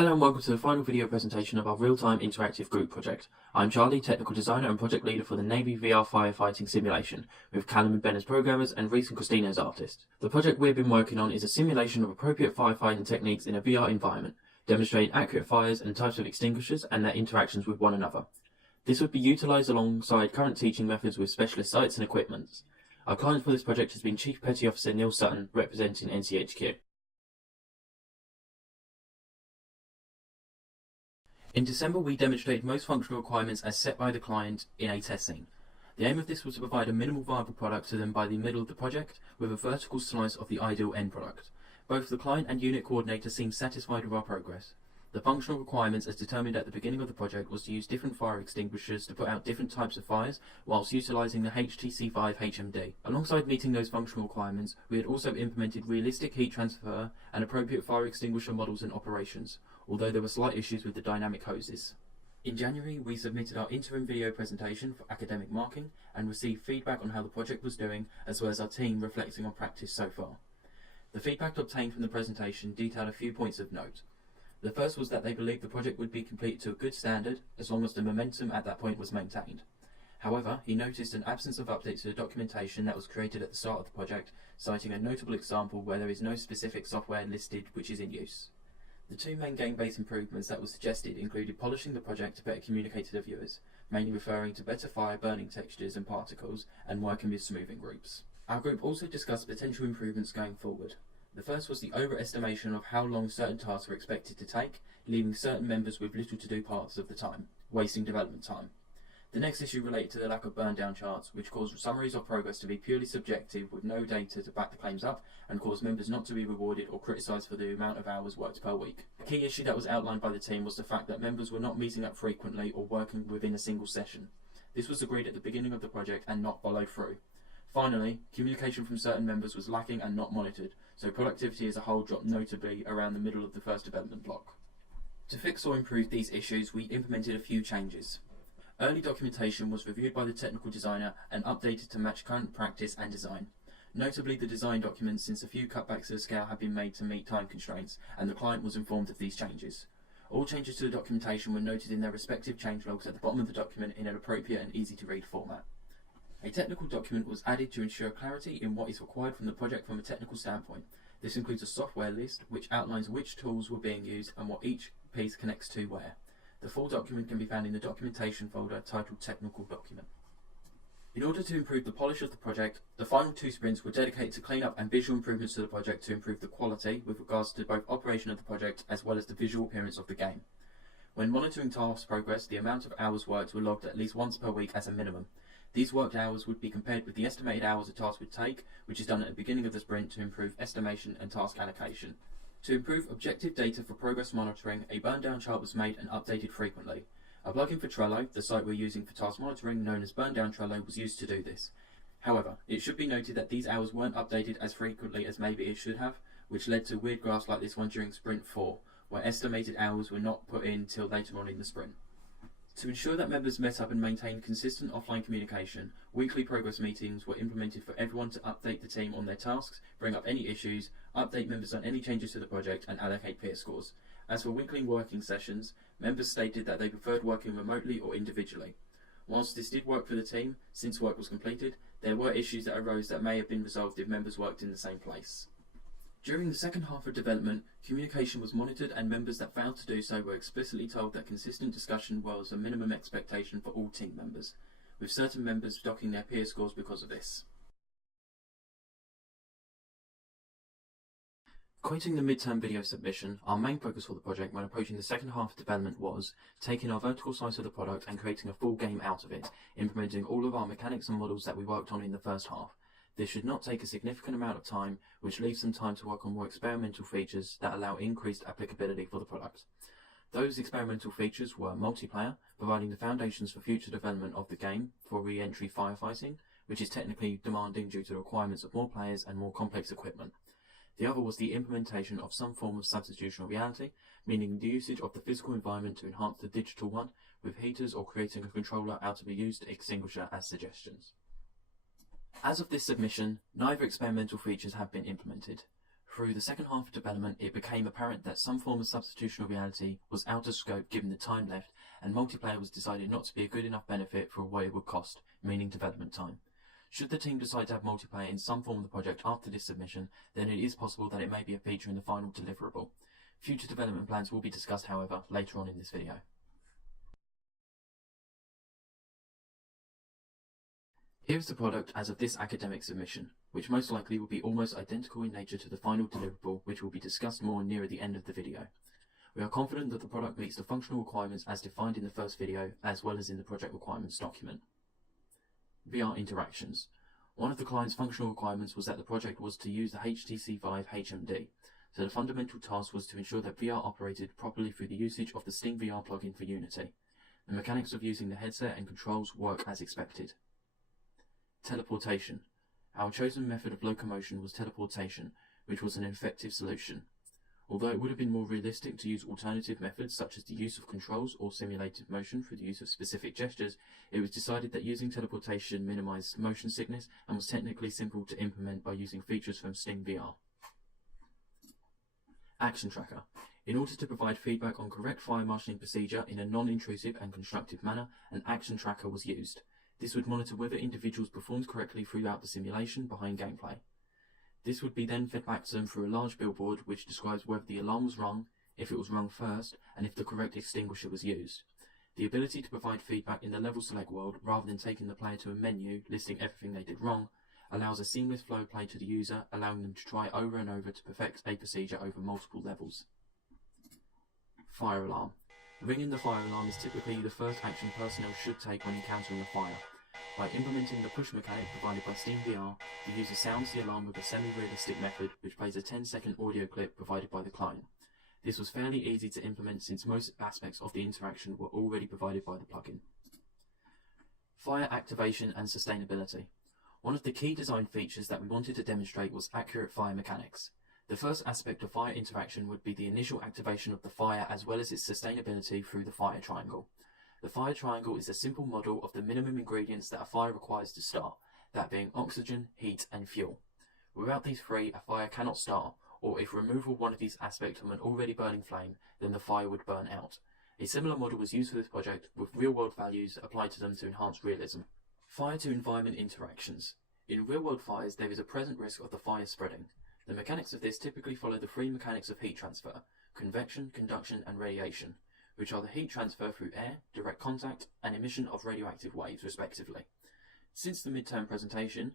Hello and welcome to the final video presentation of our real-time interactive group project. I'm Charlie, Technical Designer and Project Leader for the Navy VR Firefighting Simulation, with Callum and Ben as programmers and Reese and Christina as artists. The project we've been working on is a simulation of appropriate firefighting techniques in a VR environment, demonstrating accurate fires and types of extinguishers and their interactions with one another. This would be utilised alongside current teaching methods with specialist sites and equipment. Our client for this project has been Chief Petty Officer Neil Sutton, representing NCHQ. In December, we demonstrated most functional requirements as set by the client in a test scene. The aim of this was to provide a minimal viable product to them by the middle of the project, with a vertical slice of the ideal end product. Both the client and unit coordinator seemed satisfied with our progress. The functional requirements as determined at the beginning of the project was to use different fire extinguishers to put out different types of fires, whilst utilising the HTC5 HMD. Alongside meeting those functional requirements, we had also implemented realistic heat transfer and appropriate fire extinguisher models and operations, although there were slight issues with the dynamic hoses. In January, we submitted our interim video presentation for academic marking and received feedback on how the project was doing, as well as our team reflecting on practice so far. The feedback obtained from the presentation detailed a few points of note. The first was that they believed the project would be completed to a good standard as long as the momentum at that point was maintained. However, he noticed an absence of updates to the documentation that was created at the start of the project, citing a notable example where there is no specific software listed which is in use. The two main game-based improvements that were suggested included polishing the project to better communicate to the viewers, mainly referring to better fire burning textures and particles, and working with smoothing groups. Our group also discussed potential improvements going forward. The first was the overestimation of how long certain tasks were expected to take, leaving certain members with little to do parts of the time, wasting development time. The next issue related to the lack of burn-down charts, which caused summaries of progress to be purely subjective with no data to back the claims up, and caused members not to be rewarded or criticised for the amount of hours worked per week. A key issue that was outlined by the team was the fact that members were not meeting up frequently or working within a single session. This was agreed at the beginning of the project and not followed through. Finally, communication from certain members was lacking and not monitored, so productivity as a whole dropped notably around the middle of the first development block. To fix or improve these issues, we implemented a few changes. Early documentation was reviewed by the technical designer and updated to match current practice and design. Notably, the design documents, since a few cutbacks to the scale had been made to meet time constraints, and the client was informed of these changes. All changes to the documentation were noted in their respective changelogs at the bottom of the document in an appropriate and easy-to-read format. A technical document was added to ensure clarity in what is required from the project from a technical standpoint. This includes a software list which outlines which tools were being used and what each piece connects to where. The full document can be found in the documentation folder titled Technical Document. In order to improve the polish of the project, the final 2 sprints were dedicated to clean up and visual improvements to the project to improve the quality with regards to both operation of the project as well as the visual appearance of the game. When monitoring task progress, the amount of hours worked were logged at least once per week as a minimum. These worked hours would be compared with the estimated hours a task would take, which is done at the beginning of the sprint to improve estimation and task allocation. To improve objective data for progress monitoring, a burn-down chart was made and updated frequently. A plugin for Trello, the site we're using for task monitoring, known as Burn-Down Trello, was used to do this. However, it should be noted that these hours weren't updated as frequently as maybe it should have, which led to weird graphs like this one during Sprint 4, where estimated hours were not put in till later on in the sprint. To ensure that members met up and maintained consistent offline communication, weekly progress meetings were implemented for everyone to update the team on their tasks, bring up any issues, update members on any changes to the project, and allocate peer scores. As for weekly working sessions, members stated that they preferred working remotely or individually. Whilst this did work for the team, since work was completed, there were issues that arose that may have been resolved if members worked in the same place. During the second half of development, communication was monitored and members that failed to do so were explicitly told that consistent discussion was a minimum expectation for all team members, with certain members docking their peer scores because of this. Quoting the midterm video submission, our main focus for the project when approaching the second half of development was taking our vertical slice of the product and creating a full game out of it, implementing all of our mechanics and models that we worked on in the first half. This should not take a significant amount of time, which leaves some time to work on more experimental features that allow increased applicability for the product. Those experimental features were multiplayer, providing the foundations for future development of the game for re-entry firefighting, which is technically demanding due to the requirements of more players and more complex equipment. The other was the implementation of some form of substitutional reality, meaning the usage of the physical environment to enhance the digital one, with heaters or creating a controller out of a used extinguisher as suggestions. As of this submission, neither experimental features have been implemented. Through the second half of development, it became apparent that some form of substitutional reality was out of scope given the time left, and multiplayer was decided not to be a good enough benefit for what it would cost, meaning development time. Should the team decide to have multiplayer in some form of the project after this submission, then it is possible that it may be a feature in the final deliverable. Future development plans will be discussed, however, later on in this video. Here's the product as of this academic submission, which most likely will be almost identical in nature to the final deliverable, which will be discussed more nearer the end of the video. We are confident that the product meets the functional requirements as defined in the first video, as well as in the project requirements document. VR interactions. One of the client's functional requirements was that the project was to use the HTC Vive HMD, so the fundamental task was to ensure that VR operated properly through the usage of the Steam VR plugin for Unity. The mechanics of using the headset and controls work as expected. Teleportation. Our chosen method of locomotion was teleportation, which was an effective solution. Although it would have been more realistic to use alternative methods such as the use of controls or simulated motion through the use of specific gestures, it was decided that using teleportation minimized motion sickness and was technically simple to implement by using features from Steam VR. Action Tracker. In order to provide feedback on correct fire marshalling procedure in a non-intrusive and constructive manner, an action tracker was used. This would monitor whether individuals performed correctly throughout the simulation behind gameplay. This would be then fed back to them through a large billboard which describes whether the alarm was rung, if it was rung first, and if the correct extinguisher was used. The ability to provide feedback in the level select world rather than taking the player to a menu listing everything they did wrong allows a seamless flow play to the user, allowing them to try over and over to perfect a procedure over multiple levels. Fire alarm. Ringing the fire alarm is typically the first action personnel should take when encountering a fire. By implementing the push mechanic provided by Steam VR, the user sounds the alarm with a semi-realistic method which plays a 10-second audio clip provided by the client. This was fairly easy to implement since most aspects of the interaction were already provided by the plugin. Fire activation and sustainability. One of the key design features that we wanted to demonstrate was accurate fire mechanics. The first aspect of fire interaction would be the initial activation of the fire as well as its sustainability through the fire triangle. The fire triangle is a simple model of the minimum ingredients that a fire requires to start, that being oxygen, heat and fuel. Without these three, a fire cannot start, or if removal of one of these aspects from an already burning flame, then the fire would burn out. A similar model was used for this project, with real-world values applied to them to enhance realism. Fire to environment interactions. In real-world fires, there is a present risk of the fire spreading. The mechanics of this typically follow the three mechanics of heat transfer: convection, conduction and radiation, which are the heat transfer through air, direct contact, and emission of radioactive waves, respectively. Since the midterm presentation,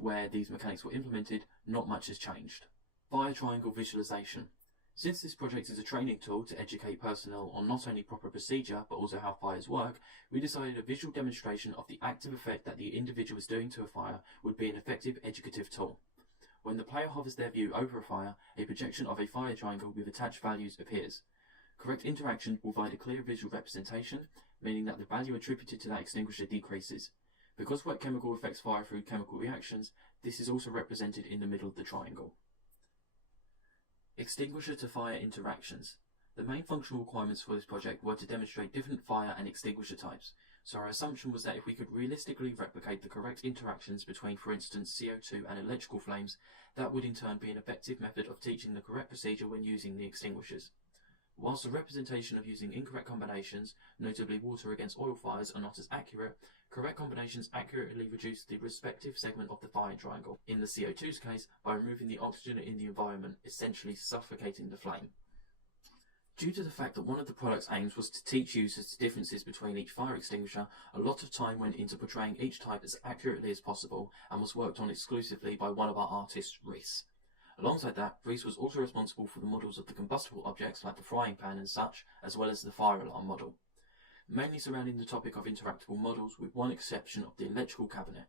where these mechanics were implemented, not much has changed. Fire triangle visualization. Since this project is a training tool to educate personnel on not only proper procedure, but also how fires work, we decided a visual demonstration of the active effect that the individual is doing to a fire would be an effective educative tool. When the player hovers their view over a fire, a projection of a fire triangle with attached values appears. Correct interaction will provide a clear visual representation, meaning that the value attributed to that extinguisher decreases. Because wet chemical affects fire through chemical reactions, this is also represented in the middle of the triangle. Extinguisher to fire interactions. The main functional requirements for this project were to demonstrate different fire and extinguisher types, so our assumption was that if we could realistically replicate the correct interactions between, for instance, CO2 and electrical flames, that would in turn be an effective method of teaching the correct procedure when using the extinguishers. Whilst the representation of using incorrect combinations, notably water against oil fires, are not as accurate, correct combinations accurately reduce the respective segment of the fire triangle, in the CO2's case by removing the oxygen in the environment, essentially suffocating the flame. Due to the fact that one of the product's aims was to teach users the differences between each fire extinguisher, a lot of time went into portraying each type as accurately as possible and was worked on exclusively by one of our artists, Reese. Alongside that, Reese was also responsible for the models of the combustible objects like the frying pan and such, as well as the fire alarm model. Mainly surrounding the topic of interactable models, with one exception of the electrical cabinet.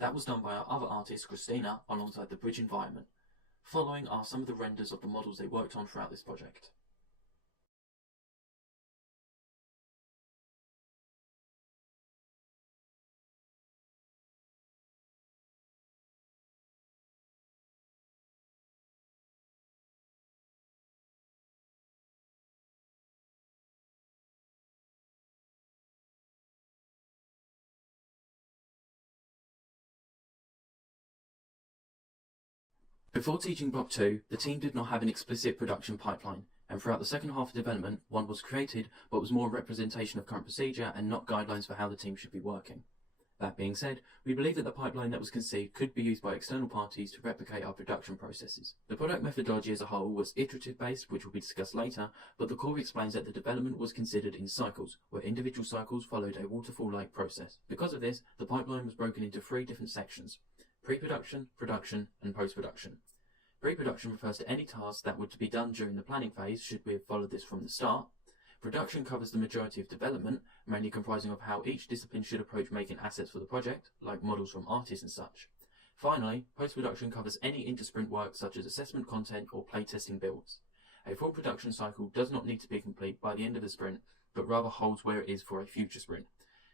That was done by our other artist, Christina, alongside the bridge environment. Following are some of the renders of the models they worked on throughout this project. Before teaching Block 2, the team did not have an explicit production pipeline, and throughout the second half of development, one was created, but was more a representation of current procedure and not guidelines for how the team should be working. That being said, we believe that the pipeline that was conceived could be used by external parties to replicate our production processes. The product methodology as a whole was iterative based, which will be discussed later, but the core explains that the development was considered in cycles, where individual cycles followed a waterfall-like process. Because of this, the pipeline was broken into 3 different sections: pre-production, production, and post-production. Pre-production refers to any tasks that were to be done during the planning phase should we have followed this from the start. Production covers the majority of development, mainly comprising of how each discipline should approach making assets for the project, like models from artists and such. Finally, post-production covers any inter-sprint work such as assessment content or playtesting builds. A full production cycle does not need to be complete by the end of the sprint, but rather holds where it is for a future sprint.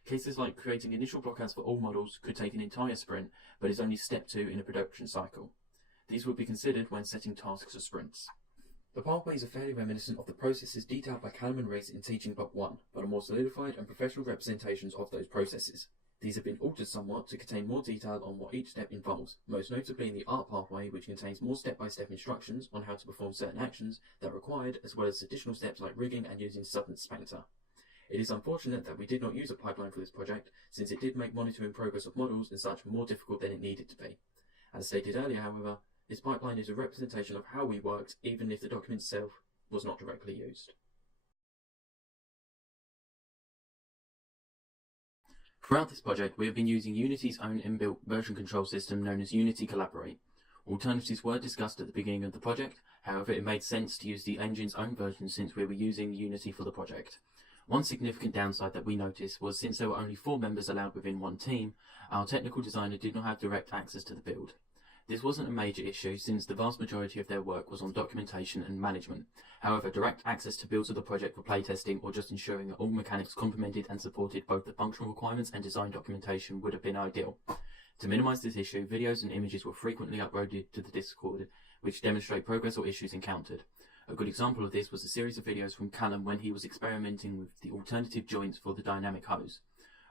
Cases like creating initial blockouts for all models could take an entire sprint, but is only step 2 in a production cycle. These would be considered when setting tasks or sprints. The pathways are fairly reminiscent of the processes detailed by Callum and Rees in Teaching Block 1, but are more solidified and professional representations of those processes. These have been altered somewhat to contain more detail on what each step involves, most notably in the art pathway, which contains more step-by-step instructions on how to perform certain actions that are required, as well as additional steps like rigging and using substance spectre. It is unfortunate that we did not use a pipeline for this project, since it did make monitoring progress of models and such more difficult than it needed to be. As stated earlier, however, this pipeline is a representation of how we worked, even if the document itself was not directly used. Throughout this project, we have been using Unity's own inbuilt version control system known as Unity Collaborate. Alternatives were discussed at the beginning of the project, however it made sense to use the engine's own version since we were using Unity for the project. One significant downside that we noticed was since there were only 4 members allowed within one team, our technical designer did not have direct access to the build. This wasn't a major issue since the vast majority of their work was on documentation and management. However, direct access to builds of the project for playtesting or just ensuring that all mechanics complemented and supported both the functional requirements and design documentation would have been ideal. To minimise this issue, videos and images were frequently uploaded to the Discord, which demonstrate progress or issues encountered. A good example of this was a series of videos from Callum when he was experimenting with the alternative joints for the dynamic hose.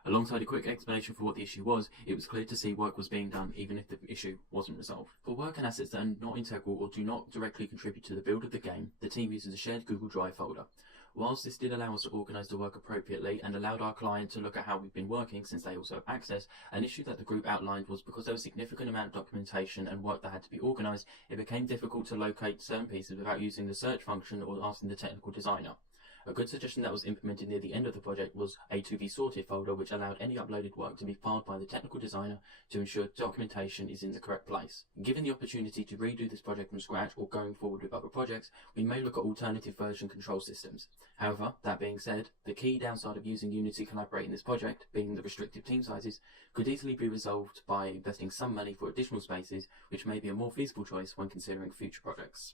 Alongside a quick explanation for what the issue was, it was clear to see work was being done even if the issue wasn't resolved. For work and assets that are not integral or do not directly contribute to the build of the game, the team uses a shared Google Drive folder. Whilst this did allow us to organise the work appropriately and allowed our client to look at how we've been working since they also have access, an issue that the group outlined was because there was a significant amount of documentation and work that had to be organised, it became difficult to locate certain pieces without using the search function or asking the technical designer. A good suggestion that was implemented near the end of the project was a to be sorted folder, which allowed any uploaded work to be filed by the technical designer to ensure documentation is in the correct place. Given the opportunity to redo this project from scratch or going forward with other projects, we may look at alternative version control systems. However, that being said, the key downside of using Unity Collaborate in this project, being the restrictive team sizes, could easily be resolved by investing some money for additional spaces, which may be a more feasible choice when considering future projects.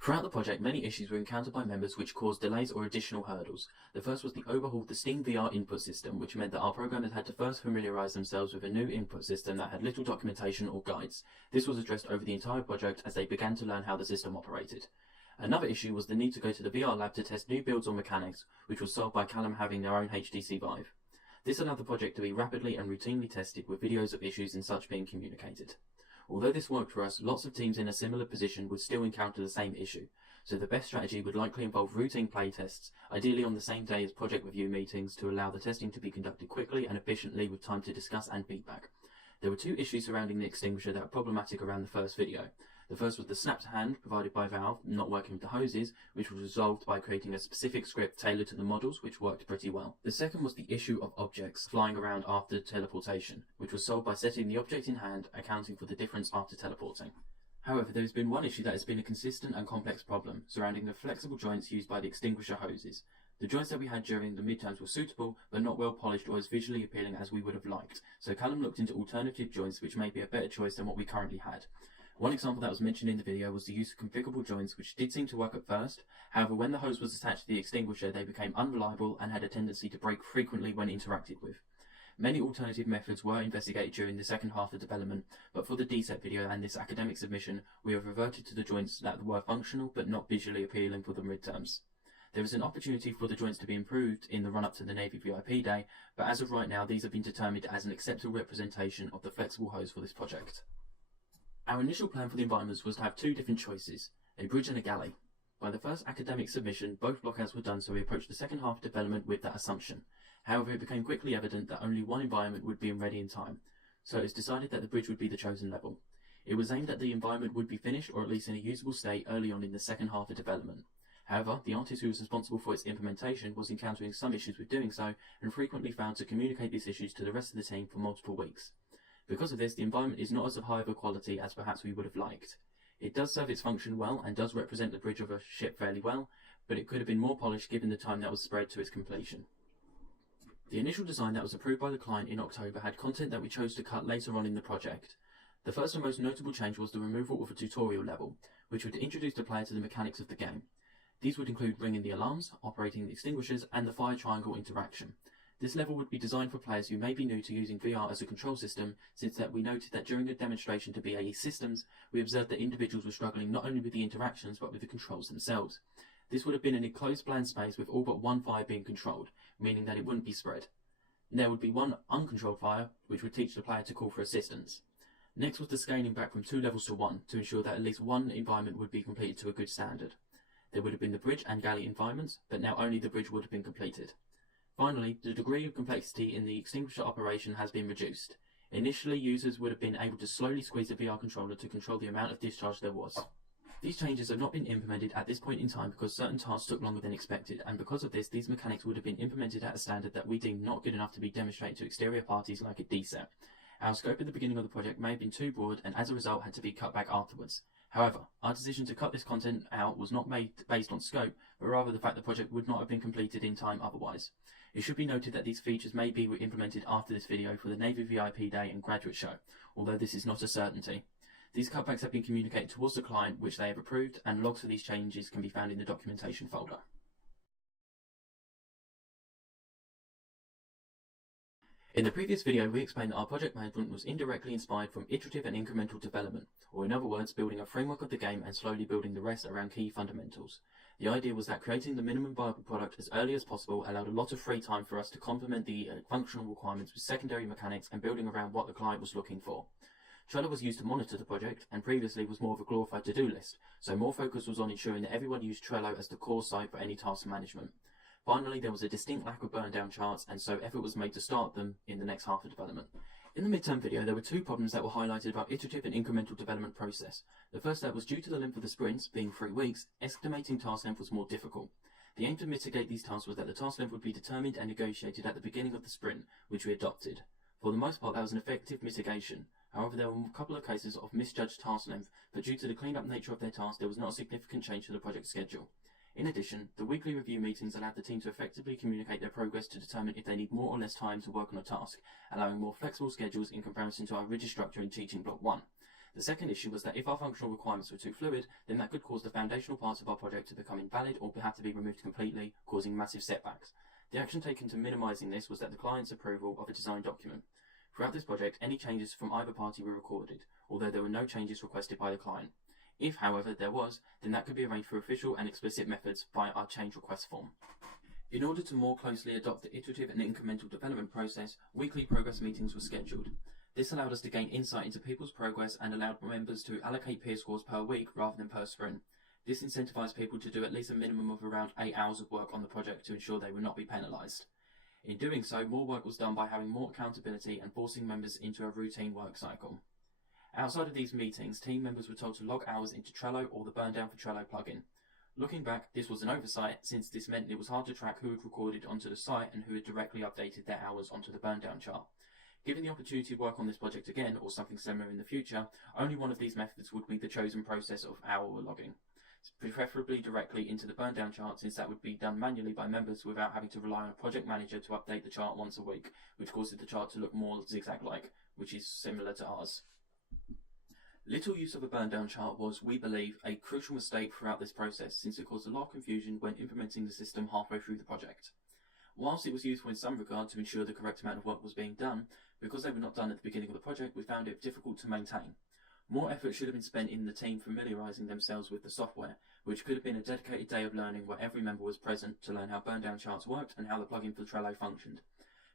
Throughout the project, many issues were encountered by members which caused delays or additional hurdles. The first was the overhaul of the Steam VR input system, which meant that our programmers had to first familiarise themselves with a new input system that had little documentation or guides. This was addressed over the entire project as they began to learn how the system operated. Another issue was the need to go to the VR lab to test new builds or mechanics, which was solved by Callum having their own HTC Vive. This allowed the project to be rapidly and routinely tested, with videos of issues and such being communicated. Although this worked for us, lots of teams in a similar position would still encounter the same issue, so the best strategy would likely involve routine playtests, ideally on the same day as project review meetings, to allow the testing to be conducted quickly and efficiently with time to discuss and feedback. There were 2 issues surrounding the extinguisher that were problematic around the first video. The first was the snapped hand provided by Valve not working with the hoses, which was resolved by creating a specific script tailored to the models, which worked pretty well. The second was the issue of objects flying around after teleportation, which was solved by setting the object in hand, accounting for the difference after teleporting. However, there has been one issue that has been a consistent and complex problem, surrounding the flexible joints used by the extinguisher hoses. The joints that we had during the midterms were suitable, but not well polished or as visually appealing as we would have liked, so Callum looked into alternative joints which may be a better choice than what we currently had. One example that was mentioned in the video was the use of configurable joints, which did seem to work at first. However, when the hose was attached to the extinguisher, they became unreliable and had a tendency to break frequently when interacted with. Many alternative methods were investigated during the second half of development, but for the DSET video and this academic submission, we have reverted to the joints that were functional but not visually appealing for the midterms. There is an opportunity for the joints to be improved in the run-up to the Navy VIP Day, but as of right now these have been determined as an acceptable representation of the flexible hose for this project. Our initial plan for the environments was to have two different choices, a bridge and a galley. By the first academic submission, both blockouts were done, so we approached the second half of development with that assumption. However, it became quickly evident that only one environment would be ready in time, so it was decided that the bridge would be the chosen level. It was aimed that the environment would be finished or at least in a usable state early on in the second half of development. However, the artist who was responsible for its implementation was encountering some issues with doing so and frequently failed to communicate these issues to the rest of the team for multiple weeks. Because of this, the environment is not as high of a quality as perhaps we would have liked. It does serve its function well and does represent the bridge of a ship fairly well, but it could have been more polished given the time that was spread to its completion. The initial design that was approved by the client in October had content that we chose to cut later on in the project. The first and most notable change was the removal of a tutorial level, which would introduce the player to the mechanics of the game. These would include ringing the alarms, operating the extinguishers, and the fire triangle interaction. This level would be designed for players who may be new to using VR as a control system, since that we noted that during a demonstration to BAE Systems, we observed that individuals were struggling not only with the interactions but with the controls themselves. This would have been an enclosed planned space with all but one fire being controlled, meaning that it wouldn't be spread. There would be one uncontrolled fire, which would teach the player to call for assistance. Next was the scaling back from 2 levels to 1, to ensure that at least one environment would be completed to a good standard. There would have been the bridge and galley environments, but now only the bridge would have been completed. Finally, the degree of complexity in the extinguisher operation has been reduced. Initially, users would have been able to slowly squeeze the VR controller to control the amount of discharge there was. These changes have not been implemented at this point in time because certain tasks took longer than expected, and because of this, these mechanics would have been implemented at a standard that we deem not good enough to be demonstrated to exterior parties like a DSET. Our scope at the beginning of the project may have been too broad and as a result had to be cut back afterwards. However, our decision to cut this content out was not made based on scope, but rather the fact the project would not have been completed in time otherwise. It should be noted that these features may be implemented after this video for the Navy VIP Day and Graduate Show, although this is not a certainty. These cutbacks have been communicated towards the client, which they have approved, and logs for these changes can be found in the documentation folder. In the previous video, we explained that our project management was indirectly inspired from iterative and incremental development, or in other words, building a framework of the game and slowly building the rest around key fundamentals. The idea was that creating the minimum viable product as early as possible allowed a lot of free time for us to complement the functional requirements with secondary mechanics and building around what the client was looking for. Trello was used to monitor the project, and previously was more of a glorified to-do list, so more focus was on ensuring that everyone used Trello as the core site for any task management. Finally, there was a distinct lack of burn-down charts, and so effort was made to start them in the next half of development. In the midterm video, there were two problems that were highlighted about iterative and incremental development process. The first that was due to the length of the sprints, being 3 weeks, estimating task length was more difficult. The aim to mitigate these tasks was that the task length would be determined and negotiated at the beginning of the sprint, which we adopted. For the most part, that was an effective mitigation. However, there were a couple of cases of misjudged task length, but due to the clean-up nature of their task, there was not a significant change to the project schedule. In addition, the weekly review meetings allowed the team to effectively communicate their progress to determine if they need more or less time to work on a task, allowing more flexible schedules in comparison to our rigid structure in teaching block 1. The second issue was that if our functional requirements were too fluid, then that could cause the foundational parts of our project to become invalid or have to be removed completely, causing massive setbacks. The action taken to minimizing this was that the client's approval of a design document. Throughout this project, any changes from either party were recorded, although there were no changes requested by the client. If, however, there was, then that could be arranged through official and explicit methods via our change request form. In order to more closely adopt the iterative and incremental development process, weekly progress meetings were scheduled. This allowed us to gain insight into people's progress and allowed members to allocate peer scores per week rather than per sprint. This incentivized people to do at least a minimum of around 8 hours of work on the project to ensure they would not be penalized. In doing so, more work was done by having more accountability and forcing members into a routine work cycle. Outside of these meetings, team members were told to log hours into Trello or the Burn Down for Trello plugin. Looking back, this was an oversight since this meant it was hard to track who had recorded onto the site and who had directly updated their hours onto the Burn Down chart. Given the opportunity to work on this project again or something similar in the future, only one of these methods would be the chosen process of hour logging, preferably directly into the Burn Down chart, since that would be done manually by members without having to rely on a project manager to update the chart once a week, which causes the chart to look more zigzag-like, which is similar to ours. Little use of a burn down chart was, we believe, a crucial mistake throughout this process, since it caused a lot of confusion when implementing the system halfway through the project. Whilst it was useful in some regard to ensure the correct amount of work was being done, because they were not done at the beginning of the project, we found it difficult to maintain. More effort should have been spent in the team familiarising themselves with the software, which could have been a dedicated day of learning where every member was present to learn how burn-down charts worked and how the plugin for Trello functioned.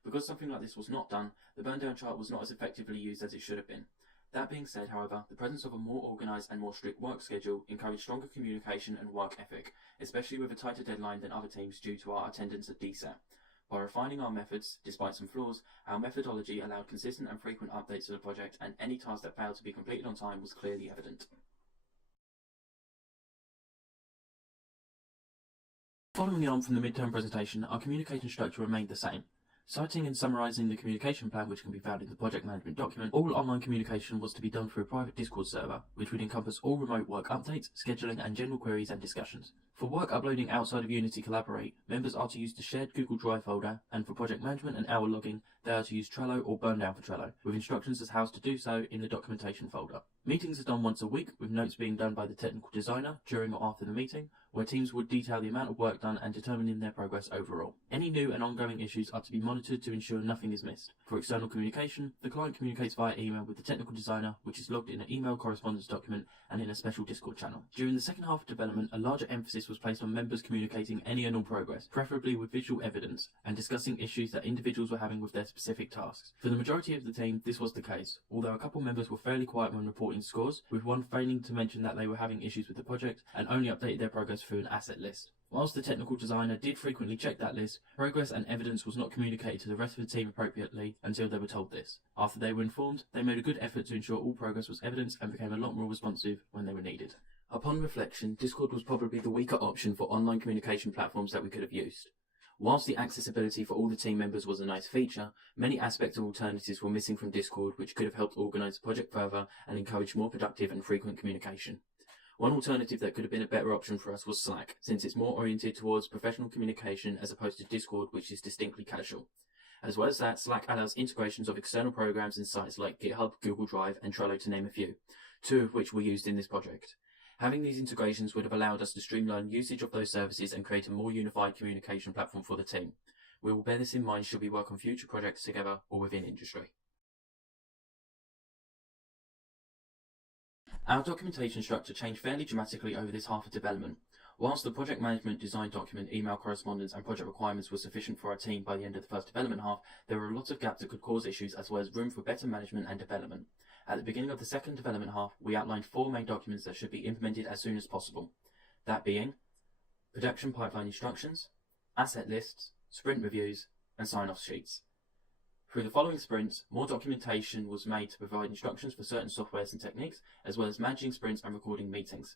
Because something like this was not done, the burn-down chart was not as effectively used as it should have been. That being said, however, the presence of a more organised and more strict work schedule encouraged stronger communication and work ethic, especially with a tighter deadline than other teams due to our attendance at DSAT. By refining our methods, despite some flaws, our methodology allowed consistent and frequent updates to the project, and any task that failed to be completed on time was clearly evident. Following on from the midterm presentation, our communication structure remained the same. Citing and summarising the communication plan, which can be found in the project management document, all online communication was to be done through a private Discord server, which would encompass all remote work updates, scheduling and general queries and discussions. For work uploading outside of Unity Collaborate, members are to use the shared Google Drive folder, and for project management and hour logging, they are to use Trello or Burndown for Trello, with instructions as how to do so in the documentation folder. Meetings are done once a week, with notes being done by the technical designer during or after the meeting, where teams would detail the amount of work done and determining their progress overall. Any new and ongoing issues are to be monitored to ensure nothing is missed. For external communication, the client communicates via email with the technical designer, which is logged in an email correspondence document and in a special Discord channel. During the second half of development, a larger emphasis was placed on members communicating any and all progress, preferably with visual evidence, and discussing issues that individuals were having with their specific tasks. For the majority of the team, this was the case, although a couple members were fairly quiet when reporting scores, with one failing to mention that they were having issues with the project and only updated their progress through an asset list. Whilst the technical designer did frequently check that list, progress and evidence was not communicated to the rest of the team appropriately until they were told this. After they were informed, they made a good effort to ensure all progress was evidenced and became a lot more responsive when they were needed. Upon reflection, Discord was probably the weaker option for online communication platforms that we could have used. Whilst the accessibility for all the team members was a nice feature, many aspects of alternatives were missing from Discord, which could have helped organise the project further and encourage more productive and frequent communication. One alternative that could have been a better option for us was Slack, since it's more oriented towards professional communication as opposed to Discord, which is distinctly casual. As well as that, Slack allows integrations of external programs and sites like GitHub, Google Drive and Trello to name a few, 2 of which were used in this project. Having these integrations would have allowed us to streamline usage of those services and create a more unified communication platform for the team. We will bear this in mind should we work on future projects together or within industry. Our documentation structure changed fairly dramatically over this half of development. Whilst the project management design document, email correspondence and project requirements were sufficient for our team by the end of the first development half, there were lots of gaps that could cause issues as well as room for better management and development. At the beginning of the second development half, we outlined 4 main documents that should be implemented as soon as possible. That being production pipeline instructions, asset lists, sprint reviews, and sign-off sheets. Through the following sprints, more documentation was made to provide instructions for certain softwares and techniques, as well as managing sprints and recording meetings.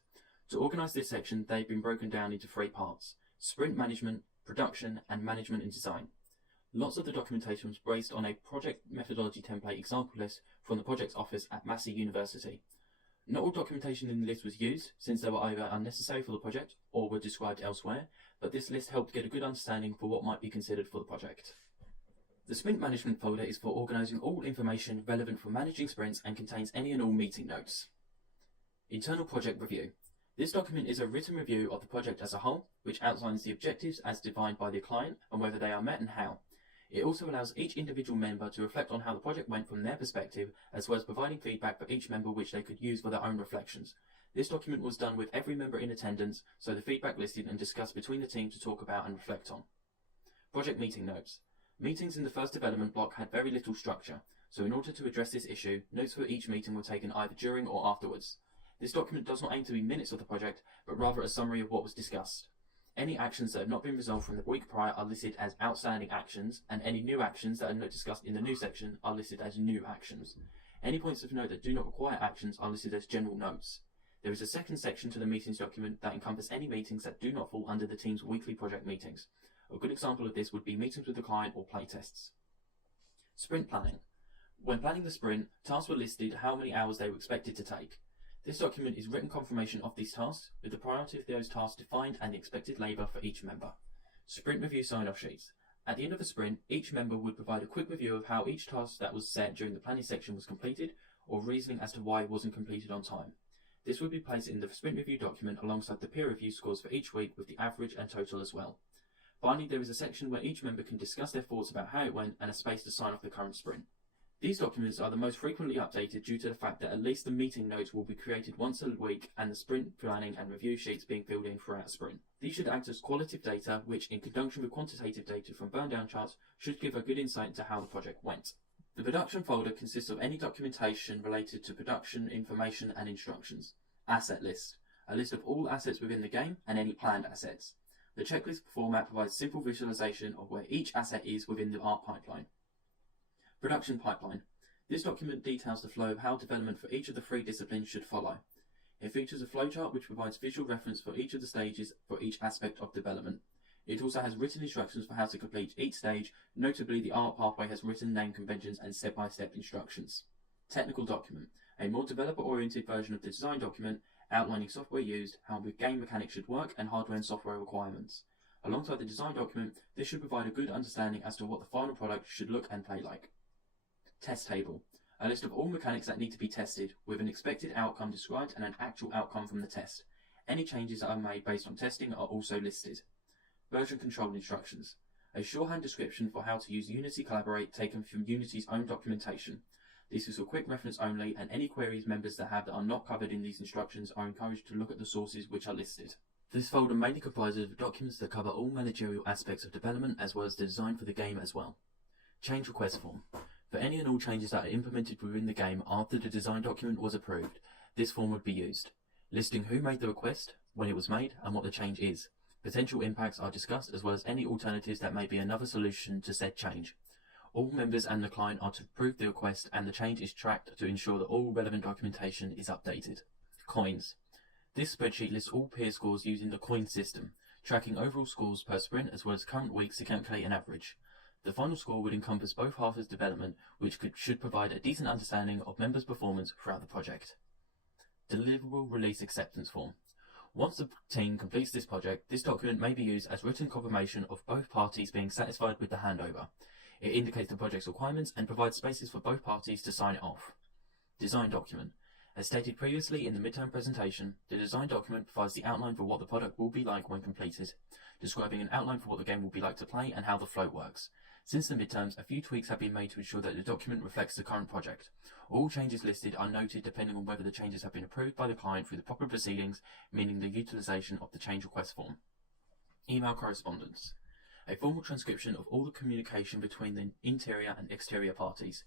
To organise this section, they've been broken down into 3 parts: sprint management, production, and management and design. Lots of the documentation was based on a project methodology template example list from the project's office at Massey University. Not all documentation in the list was used, since they were either unnecessary for the project or were described elsewhere, but this list helped get a good understanding for what might be considered for the project. The sprint management folder is for organising all information relevant for managing sprints and contains any and all meeting notes. Internal project review. This document is a written review of the project as a whole, which outlines the objectives as defined by the client and whether they are met and how. It also allows each individual member to reflect on how the project went from their perspective, as well as providing feedback for each member which they could use for their own reflections. This document was done with every member in attendance, so the feedback listed and discussed between the team to talk about and reflect on. Project meeting notes. Meetings in the first development block had very little structure, so in order to address this issue, notes for each meeting were taken either during or afterwards. This document does not aim to be minutes of the project, but rather a summary of what was discussed. Any actions that have not been resolved from the week prior are listed as outstanding actions, and any new actions that are not discussed in the new section are listed as new actions. Any points of note that do not require actions are listed as general notes. There is a second section to the meetings document that encompasses any meetings that do not fall under the team's weekly project meetings. A good example of this would be meetings with the client or playtests. Sprint planning. When planning the sprint, tasks were listed how many hours they were expected to take. This document is written confirmation of these tasks, with the priority of those tasks defined and the expected labour for each member. Sprint review sign-off sheets. At the end of a sprint, each member would provide a quick review of how each task that was set during the planning section was completed, or reasoning as to why it wasn't completed on time. This would be placed in the sprint review document alongside the peer review scores for each week with the average and total as well. Finally, there is a section where each member can discuss their thoughts about how it went and a space to sign off the current sprint. These documents are the most frequently updated due to the fact that at least the meeting notes will be created once a week and the sprint planning and review sheets being filled in throughout a sprint. These should act as qualitative data which, in conjunction with quantitative data from burn-down charts, should give a good insight into how the project went. The production folder consists of any documentation related to production information and instructions. Asset list, a list of all assets within the game and any planned assets. The checklist format provides simple visualization of where each asset is within the art pipeline. Production pipeline. This document details the flow of how development for each of the 3 disciplines should follow. It features a flowchart which provides visual reference for each of the stages for each aspect of development. It also has written instructions for how to complete each stage, notably the art pathway has written name conventions and step-by-step instructions. Technical document. A more developer-oriented version of the design document outlining software used, how the game mechanics should work and hardware and software requirements. Alongside the design document, this should provide a good understanding as to what the final product should look and play like. Test table. A list of all mechanics that need to be tested, with an expected outcome described and an actual outcome from the test. Any changes that are made based on testing are also listed. Version control instructions. A shorthand description for how to use Unity Collaborate taken from Unity's own documentation. This is for quick reference only, and any queries members that have that are not covered in these instructions are encouraged to look at the sources which are listed. This folder mainly comprises of documents that cover all managerial aspects of development as well as the design for the game as well. Change request form. For any and all changes that are implemented within the game after the design document was approved, this form would be used, listing who made the request, when it was made, and what the change is. Potential impacts are discussed as well as any alternatives that may be another solution to said change. All members and the client are to approve the request and the change is tracked to ensure that all relevant documentation is updated. Coins. This spreadsheet lists all peer scores using the coin system, tracking overall scores per sprint as well as current weeks to calculate an average. The final score would encompass both halves of development, which should provide a decent understanding of members' performance throughout the project. Deliverable release acceptance form. Once the team completes this project, this document may be used as written confirmation of both parties being satisfied with the handover. It indicates the project's requirements and provides spaces for both parties to sign it off. Design document. As stated previously in the midterm presentation, the design document provides the outline for what the product will be like when completed, describing an outline for what the game will be like to play and how the flow works. Since the midterms, a few tweaks have been made to ensure that the document reflects the current project. All changes listed are noted depending on whether the changes have been approved by the client through the proper proceedings, meaning the utilization of the change request form. Email correspondence. A formal transcription of all the communication between the interior and exterior parties.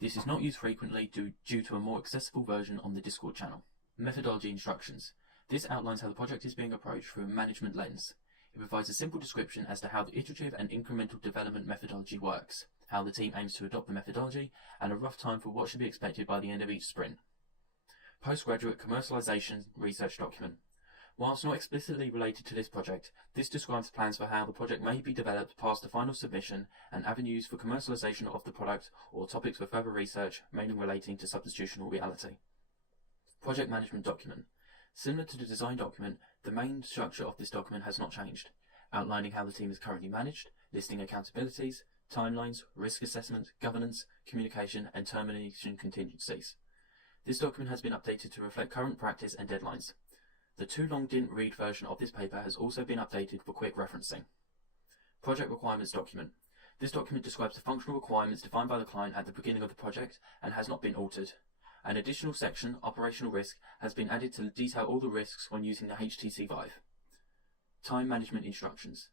This is not used frequently due to a more accessible version on the Discord channel. Methodology instructions. This outlines how the project is being approached through a management lens. It provides a simple description as to how the iterative and incremental development methodology works, how the team aims to adopt the methodology, and a rough time for what should be expected by the end of each sprint. Postgraduate commercialization research document. Whilst not explicitly related to this project, this describes plans for how the project may be developed past the final submission and avenues for commercialization of the product or topics for further research, mainly relating to substitutional reality. Project management document. Similar to the design document, the main structure of this document has not changed, outlining how the team is currently managed, listing accountabilities, timelines, risk assessment, governance, communication, and termination contingencies. This document has been updated to reflect current practice and deadlines. The too long didn't read version of this paper has also been updated for quick referencing. Project requirements document. This document describes the functional requirements defined by the client at the beginning of the project and has not been altered. An additional section, operational risk, has been added to detail all the risks when using the HTC Vive. Time management instructions.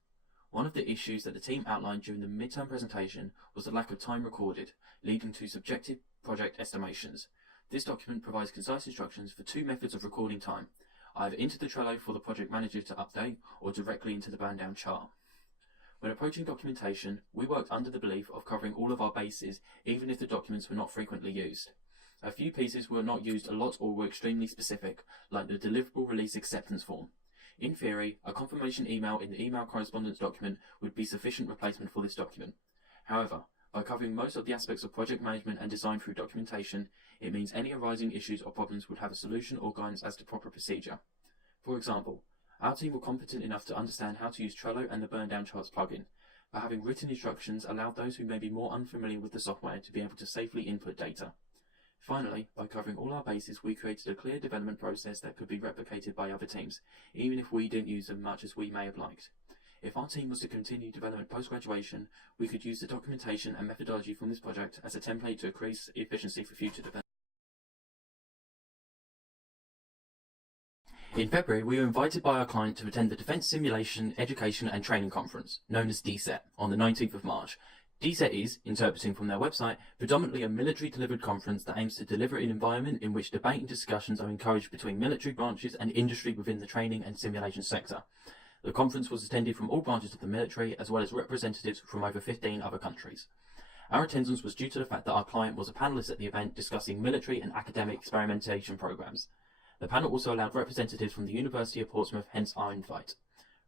One of the issues that the team outlined during the midterm presentation was the lack of time recorded, leading to subjective project estimations. This document provides concise instructions for 2 methods of recording time, either into the Trello for the project manager to update or directly into the burn-down chart. When approaching documentation, we worked under the belief of covering all of our bases, even if the documents were not frequently used. A few pieces were not used a lot or were extremely specific, like the deliverable release acceptance form. In theory, a confirmation email in the email correspondence document would be sufficient replacement for this document. However, by covering most of the aspects of project management and design through documentation, it means any arising issues or problems would have a solution or guidance as to proper procedure. For example, our team were competent enough to understand how to use Trello and the burn-down charts plugin, but having written instructions allowed those who may be more unfamiliar with the software to be able to safely input data. Finally, by covering all our bases, we created a clear development process that could be replicated by other teams, even if we didn't use them much as we may have liked. If our team was to continue development post-graduation, we could use the documentation and methodology from this project as a template to increase efficiency for future development. In February, we were invited by our client to attend the Defence Simulation, Education and Training Conference, known as DSET, on the 19th of March. DSET is, interpreting from their website, predominantly a military-delivered conference that aims to deliver an environment in which debate and discussions are encouraged between military branches and industry within the training and simulation sector. The conference was attended from all branches of the military, as well as representatives from over 15 other countries. Our attendance was due to the fact that our client was a panelist at the event discussing military and academic experimentation programs. The panel also allowed representatives from the University of Portsmouth, hence our invite.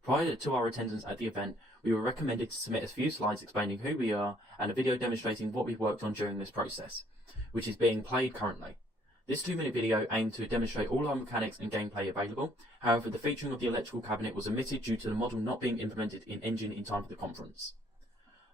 Prior to our attendance at the event, we were recommended to submit a few slides explaining who we are and a video demonstrating what we've worked on during this process, which is being played currently. This 2-minute video aimed to demonstrate all our mechanics and gameplay available. However, the featuring of the electrical cabinet was omitted due to the model not being implemented in engine in time for the conference.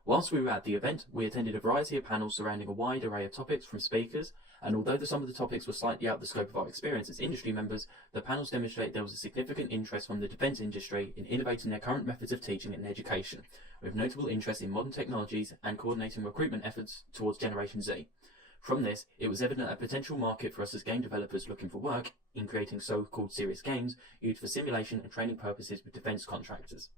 Whilst we were at the event, we attended a variety of panels surrounding a wide array of topics from speakers, and although some of the topics were slightly out of the scope of our experience as industry members, the panels demonstrate there was a significant interest from the defence industry in innovating their current methods of teaching and education, with notable interest in modern technologies and coordinating recruitment efforts towards Generation Z. From this, it was evident a potential market for us as game developers looking for work in creating so-called serious games used for simulation and training purposes with defence contractors.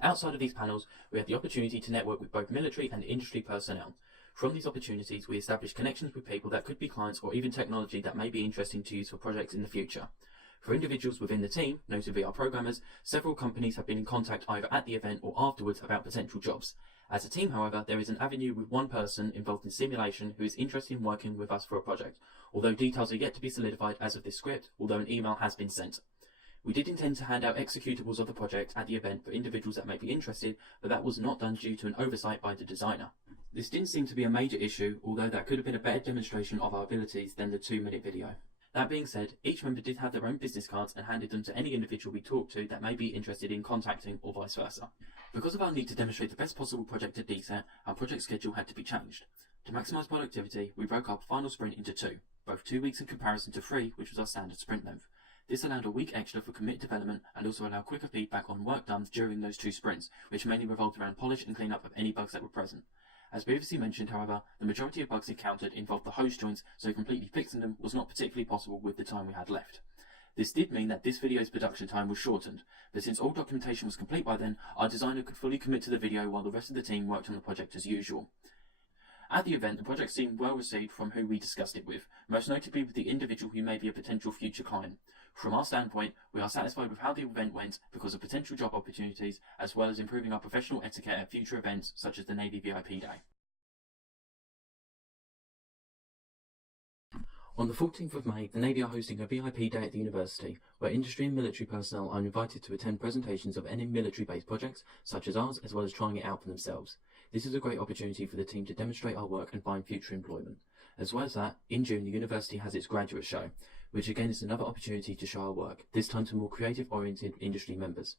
Outside of these panels, we had the opportunity to network with both military and industry personnel. From these opportunities, we established connections with people that could be clients or even technology that may be interesting to use for projects in the future. For individuals within the team, notably our programmers, several companies have been in contact either at the event or afterwards about potential jobs. As a team, however, there is an avenue with one person involved in simulation who is interested in working with us for a project, although details are yet to be solidified as of this script, although an email has been sent. We did intend to hand out executables of the project at the event for individuals that may be interested, but that was not done due to an oversight by the designer. This didn't seem to be a major issue, although that could have been a better demonstration of our abilities than the 2-minute video. That being said, each member did have their own business cards and handed them to any individual we talked to that may be interested in contacting or vice versa. Because of our need to demonstrate the best possible project at DSET, our project schedule had to be changed. To maximise productivity, we broke our final sprint into 2, both 2 weeks in comparison to 3, which was our standard sprint length. This allowed a week extra for commit development and also allowed quicker feedback on work done during those 2 sprints, which mainly revolved around polish and clean up of any bugs that were present. As previously mentioned, however, the majority of bugs encountered involved the hose joints, so completely fixing them was not particularly possible with the time we had left. This did mean that this video's production time was shortened, but since all documentation was complete by then, our designer could fully commit to the video while the rest of the team worked on the project as usual. At the event, the project seemed well received from who we discussed it with, most notably with the individual who may be a potential future client. From our standpoint, we are satisfied with how the event went because of potential job opportunities, as well as improving our professional etiquette at future events such as the Navy VIP Day. On the 14th of May, the Navy are hosting a VIP day at the university, where industry and military personnel are invited to attend presentations of any military-based projects, such as ours, as well as trying it out for themselves. This is a great opportunity for the team to demonstrate our work and find future employment. As well as that, in June the university has its graduate show, which again is another opportunity to show our work, this time to more creative-oriented industry members.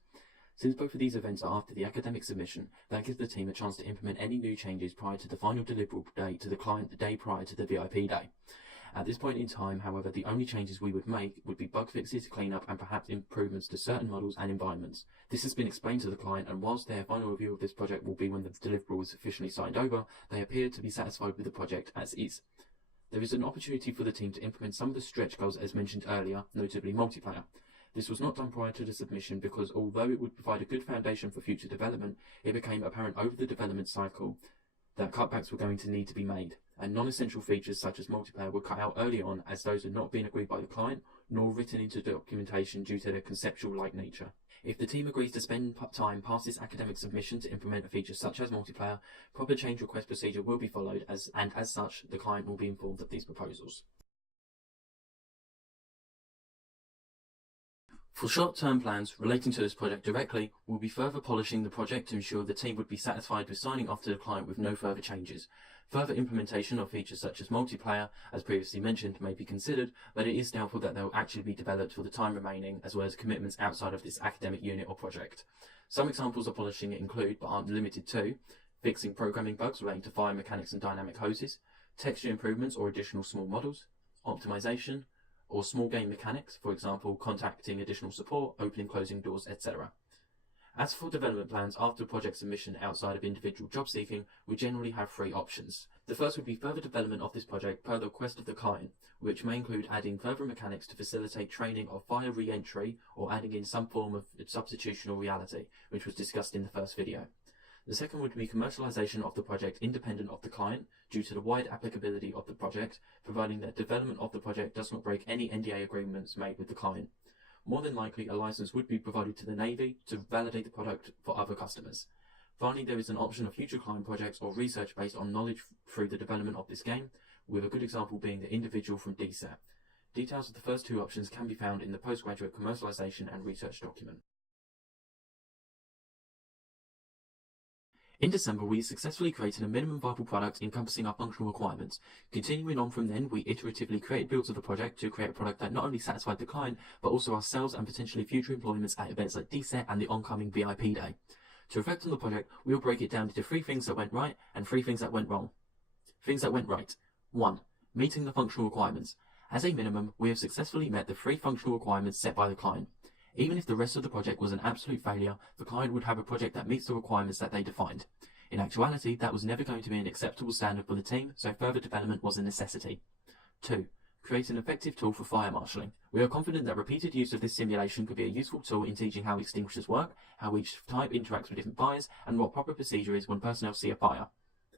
Since both of these events are after the academic submission, that gives the team a chance to implement any new changes prior to the final deliverable date to the client the day prior to the VIP day. At this point in time, however, the only changes we would make would be bug fixes, cleanup, and perhaps improvements to certain models and environments. This has been explained to the client, and whilst their final review of this project will be when the deliverable is officially signed over, they appear to be satisfied with the project as is. There is an opportunity for the team to implement some of the stretch goals as mentioned earlier, notably multiplayer. This was not done prior to the submission because although it would provide a good foundation for future development, it became apparent over the development cycle that cutbacks were going to need to be made, and non-essential features such as multiplayer were cut out early on as those had not been agreed by the client nor written into documentation due to their conceptual-like nature. If the team agrees to spend time past this academic submission to implement a feature such as multiplayer, proper change request procedure will be followed and as such the client will be informed of these proposals. For short-term plans relating to this project directly, we'll be further polishing the project to ensure the team would be satisfied with signing off to the client with no further changes. Further implementation of features such as multiplayer, as previously mentioned, may be considered, but it is doubtful that they will actually be developed for the time remaining, as well as commitments outside of this academic unit or project. Some examples of polishing include, but aren't limited to, fixing programming bugs relating to fire mechanics and dynamic hoses, texture improvements or additional small models, optimization, or small game mechanics, for example, contacting additional support, opening closing doors, etc. As for development plans after project submission outside of individual job seeking, we generally have 3 options. The first would be further development of this project per the request of the client, which may include adding further mechanics to facilitate training of fire re-entry or adding in some form of substitutional reality, which was discussed in the first video. The second would be commercialization of the project independent of the client due to the wide applicability of the project, providing that development of the project does not break any NDA agreements made with the client. More than likely, a license would be provided to the Navy to validate the product for other customers. Finally, there is an option of future client projects or research based on knowledge through the development of this game, with a good example being the individual from DSAT. Details of the first 2 options can be found in the postgraduate commercialization and research document. In December, we successfully created a minimum viable product encompassing our functional requirements. Continuing on from then, we iteratively created builds of the project to create a product that not only satisfied the client, but also ourselves and potentially future employments at events like DSET and the oncoming VIP Day. To reflect on the project, we will break it down into 3 things that went right and 3 things that went wrong. Things that went right. 1. Meeting the functional requirements. As a minimum, we have successfully met the 3 functional requirements set by the client. Even if the rest of the project was an absolute failure, the client would have a project that meets the requirements that they defined. In actuality, that was never going to be an acceptable standard for the team, so further development was a necessity. 2. Create an effective tool for fire marshalling. We are confident that repeated use of this simulation could be a useful tool in teaching how extinguishers work, how each type interacts with different fires, and what proper procedure is when personnel see a fire.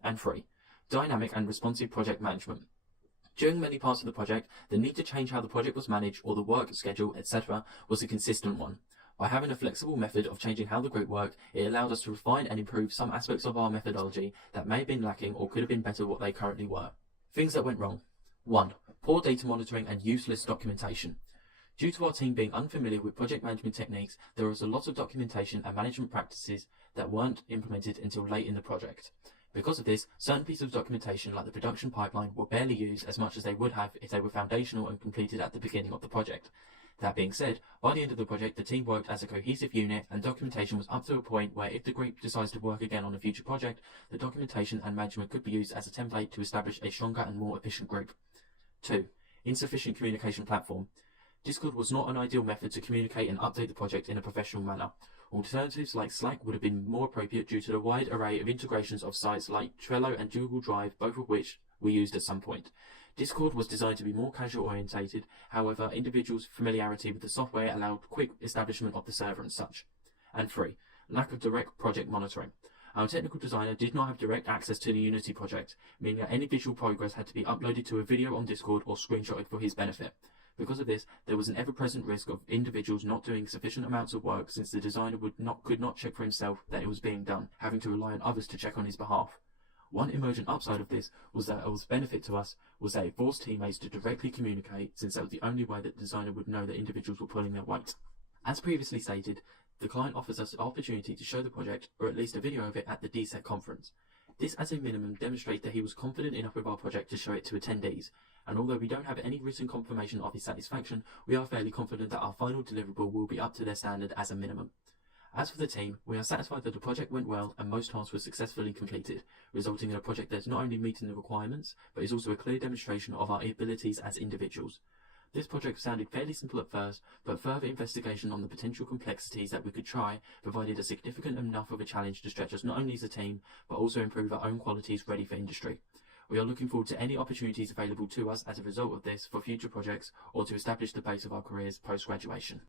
And 3. Dynamic and responsive project management. During many parts of the project, the need to change how the project was managed or the work schedule, etc. was a consistent one. By having a flexible method of changing how the group worked, it allowed us to refine and improve some aspects of our methodology that may have been lacking or could have been better what they currently were. Things that went wrong. 1. Poor data monitoring and useless documentation. Due to our team being unfamiliar with project management techniques, there was a lot of documentation and management practices that weren't implemented until late in the project. Because of this, certain pieces of documentation like the production pipeline were barely used as much as they would have if they were foundational and completed at the beginning of the project. That being said, by the end of the project, the team worked as a cohesive unit and documentation was up to a point where if the group decides to work again on a future project, the documentation and management could be used as a template to establish a stronger and more efficient group. 2. Insufficient communication platform. Discord was not an ideal method to communicate and update the project in a professional manner. Alternatives like Slack would have been more appropriate due to the wide array of integrations of sites like Trello and Google Drive, both of which we used at some point. Discord was designed to be more casual orientated, however, individuals' familiarity with the software allowed quick establishment of the server and such. And 3. Lack of direct project monitoring. Our technical designer did not have direct access to the Unity project, meaning that any visual progress had to be uploaded to a video on Discord or screenshotted for his benefit. Because of this, there was an ever-present risk of individuals not doing sufficient amounts of work since the designer could not check for himself that it was being done, having to rely on others to check on his behalf. One emergent upside of this was that it was benefit to us was that it forced teammates to directly communicate, since that was the only way that the designer would know that individuals were pulling their weight. As previously stated, the client offers us the opportunity to show the project, or at least a video of it, at the DSET conference. This as a minimum demonstrates that he was confident enough with our project to show it to attendees, and although we don't have any written confirmation of his satisfaction, we are fairly confident that our final deliverable will be up to their standard as a minimum. As for the team, we are satisfied that the project went well and most tasks were successfully completed, resulting in a project that is not only meeting the requirements, but is also a clear demonstration of our abilities as individuals. This project sounded fairly simple at first, but further investigation on the potential complexities that we could try provided a significant enough of a challenge to stretch us not only as a team, but also improve our own qualities ready for industry. We are looking forward to any opportunities available to us as a result of this for future projects or to establish the base of our careers post-graduation.